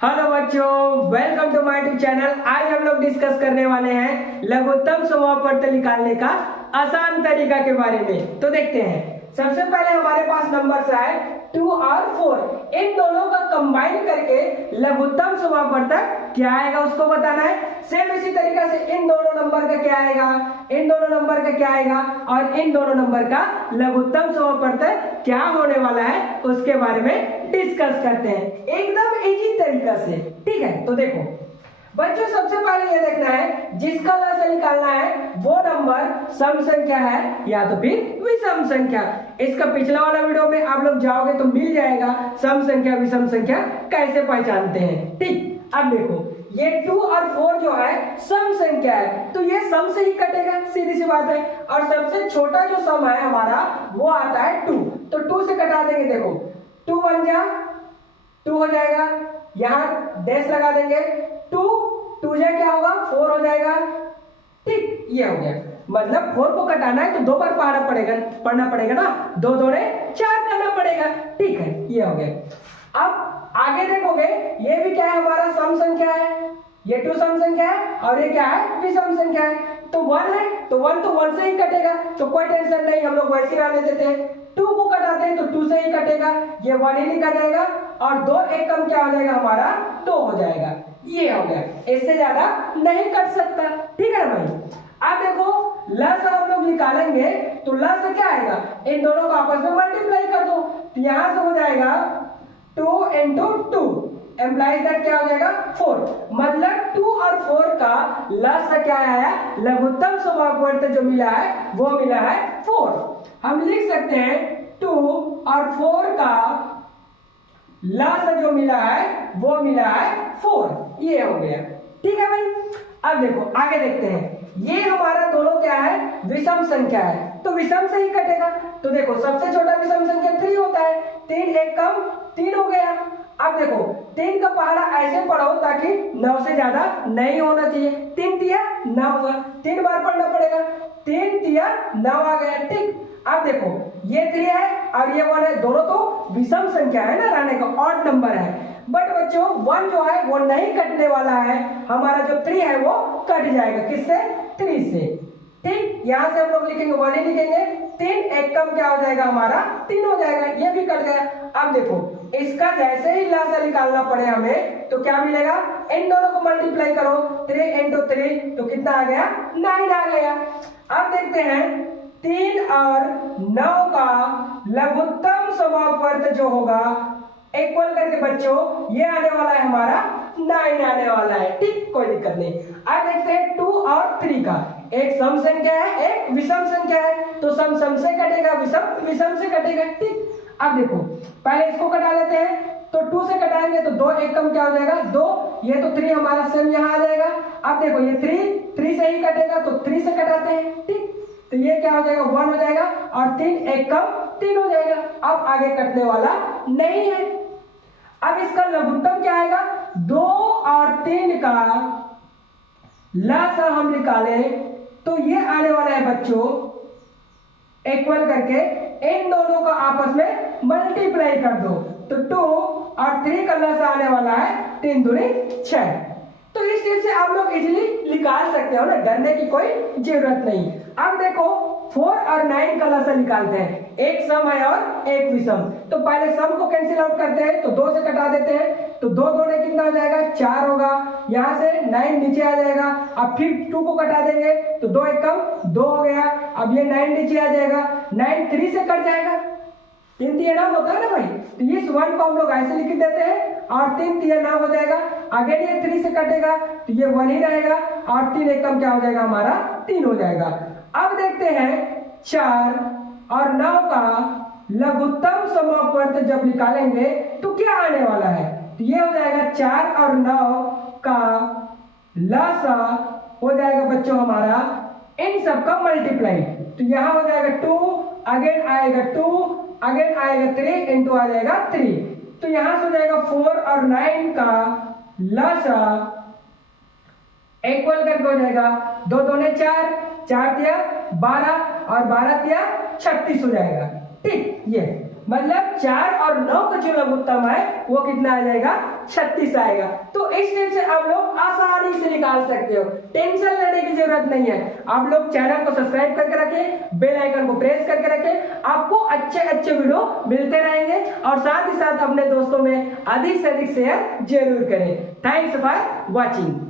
Hello बच्चों, welcome to my YouTube channel. आज हम लोग डिस्कस करने वाले हैं लघुत्तम समापवर्त निकालने का आसान तरीका के बारे में। तो देखते हैं। सबसे पहले हमारे पास नंबर्स है 2 और 4। इन दोनों का कंबाइन करके लघुत्तम समापवर्तक क्या आएगा उसको बताना है। सेम इसी तरीके से इन दोनों नंबर का क्या आएगा, इन दोनों नंबर का क्या आएगा और इन दोनों नंबर का लघुत्तम समापवर्तक क्या होने वाला है उसके बारे में डिस्कस करते हैं एकदम इजी तरीका से। ठीक है, तो देखो बच्चों, सबसे पहले ये देखना है जिसका लसाअ निकालना है वो नंबर सम संख्या है या तो फिर विषम संख्या। इसका पिछला वाला वीडियो में आप लोग जाओगे तो मिल जाएगा सम संख्या विषम संख्या कैसे पहचानते हैं। ठीक, अब देखो ये 2 और 4 जो है सम संख्या है तो ये सम से ही कटेगा, सीधी सी बात है। और सबसे छोटा जो सम है हमारा वो आता है 2, तो 2 से कटा देंगे। देखो 2 1 जा 2 हो जाएगा, यहाँ डैश लगा देंगे। 2 जा क्या होगा 4 हो जाएगा। ठीक, ये हो गया। मतलब 4 को कटाना है तो 2 बार पढ़ना पड़ेगा ना, 2 दूने 4 करना पड़ेगा। ठीक है, ये हो गया। अब आगे देखोगे ये भी क्या है हमारा सम संख्या है, ये 2 सम संख्या है और ये क्या है विषम संख्या है। तो 1 है तो 1 तो 1 से ही कटेगा, तो कोई टेंशन नहीं, हम लोग वैसे ही रहने देते हैं। 2 को कटाते हैं तो 2 से ही कटेगा, ये 1 ही लिखा जाएगा और 2 एक कम क्या हो जाएगा हमारा 2 हो जाएगा। ये हो गया, इससे ज्यादा नहीं कट सकता। ठीक है ना भाई। अब देखो लसाअ हम लोग निकालेंगे तो लसाअ क्या आएगा, इन दोनों को आपस में मल्टीप्लाई कर दो तो यहां से हो जाएगा 2 into 2 एम्प्लाइज दैट क्या हो जाएगा 4। मतलब 2 और 4 का लसाअ क्या आया, लघुत्तम समापवर्त जो मिला है वो मिला है 4। हम लिख सकते हैं 2 और 4 का लसाअ जो मिला है वो मिला है 4। ये हो गया। ठीक है भाई। अब देखो आगे देखते हैं, ये हमारा दोनों क्या है विषम संख्या है तो विषम से ही कटेगा। तो देखो सबसे छोटा विषम संख्या 3 होता है, 3 एक कम 3 हो गया। अब देखो 3 का पहाड़ा ऐसे पढ़ो ताकि 9 से ज्यादा नहीं होना चाहिए। 3 तिया 9 हुआ, 3 बार पढ़ना पड़ेगा। 3 तिया 9 आ गया। ठीक, अब देखो ये 3 है और ये 1 है, दोनों तो विषम संख्या है ना, रहने का ऑड नंबर है। बट बच्चों 1 जो है वो नहीं कटने वाला है, हमारा जो 3 है वो कट जाएगा। किससे? 3 से। ठीक, यहां से हम लोग लिखेंगे 1 ही लिखेंगे। 3 एक कम क्या हो जाएगा हमारा 3 हो जाएगा, ये भी कट गया। अब देखो इसका जैसे ही लसाअ निकालना पड़े हमें तो क्या मिलेगा, इन दोनों को मल्टीप्लाई करो 3 into 3 तो कितना आ गया 9 आ गया। अब देखते हैं 3 और 9 का लघुत्तम समापवर्त जो होगा इक्वल करके बच्चों ये आने वाला है हमारा 9 आने वाला है। ठीक, कोई दिक्कत नहीं। अब देखते हैं 2 और 3 का, एक सम संख्या है एक विषम संख्या है तो सम सम से कटेगा, विषम विषम से कटेगा। ठीक, अब देखो पहले इसको कटा लेते हैं तो 2 से कटाएंगे तो 2 एक कम क्या हो जाएगा 2, ये तो 3 हमारा सेम यहाँ आ जाएगा। अब देखो ये 3 से ही कटेगा तो 3 से कटाते हैं। ठीक, तो ये क्या हो जाएगा 1 हो जाएगा और 3 एक कम 3 हो जाएगा। अब आगे कटने वाला नहीं है। अब इसका लघुत्तम क्या आएगा, 2 और 3 का लसाअ हम निकालें तो ये आने वाला है बच्चों इक्वल करके इन दोनों का आपस में मल्टीप्लाई कर दो तो 2 और 3 का लसाअ आने वाला है 3 दूनी 6। तो इस टिप से आप लोग इजीली निकाल सकते हो ना, डरने की कोई जरूरत नहीं। अब देखो 4 और 9 का लसाअ निकालते हैं, एक सम है और एक विषम। तो पहले सम को कैंसिल आउट करते हैं तो 2 से कटा देते हैं तो 2 दूने कितना हो जाएगा 4 होगा, यहाँ से 9 नीचे आ जाएगा। अब फिर 2 को कटा देंगे तो 2 एक कम 2 हो गया। अब ये 9 नीचे आ जाएगा, 9 3 से कट जाएगा, 3 तिया 9 होता है ना भाई, तो इस 1 को हम लोग ऐसे लिख देते हैं और 3 तिया 9 हो जाएगा। अगेन ये 3 से कटेगा तो ये 1 ही रहेगा और 3 एक कम क्या हो जाएगा हमारा 3 हो जाएगा। अब देखते हैं 4 और 9 का लघुत्तम समापवर्त जब निकालेंगे तो क्या आने वाला है, तो ये हो जाएगा 4 और 9 का लसाअ हो जाएगा बच्चों हमारा इन सब का मल्टीप्लाई। तो यहां हो जाएगा 2, अगेन आएगा 2, अगेन आएगा 3 इंटू आ जाएगा 3। तो यहां से हो जाएगा 4 और 9 का लसाअ इक्वल करके हो जाएगा 2 दूने 4, 4 तिया 12 और 12 तिया 36 हो जाएगा। ठीक, ये मतलब 4 और 9 का जो लघुत्तम है वो कितना आ जाएगा, 36 आएगा। तो इस टाइप से आप लोग आसानी से निकाल सकते हो, टेंशन लेने की जरूरत नहीं है। आप लोग चैनल को सब्सक्राइब करके रखें, बेल आइकन को प्रेस करके रखें, आपको अच्छे अच्छे वीडियो मिलते रहेंगे और साथ ही साथ अपने दोस्तों में अधिक से अधिक शेयर जरूर करें। Thanks for watching.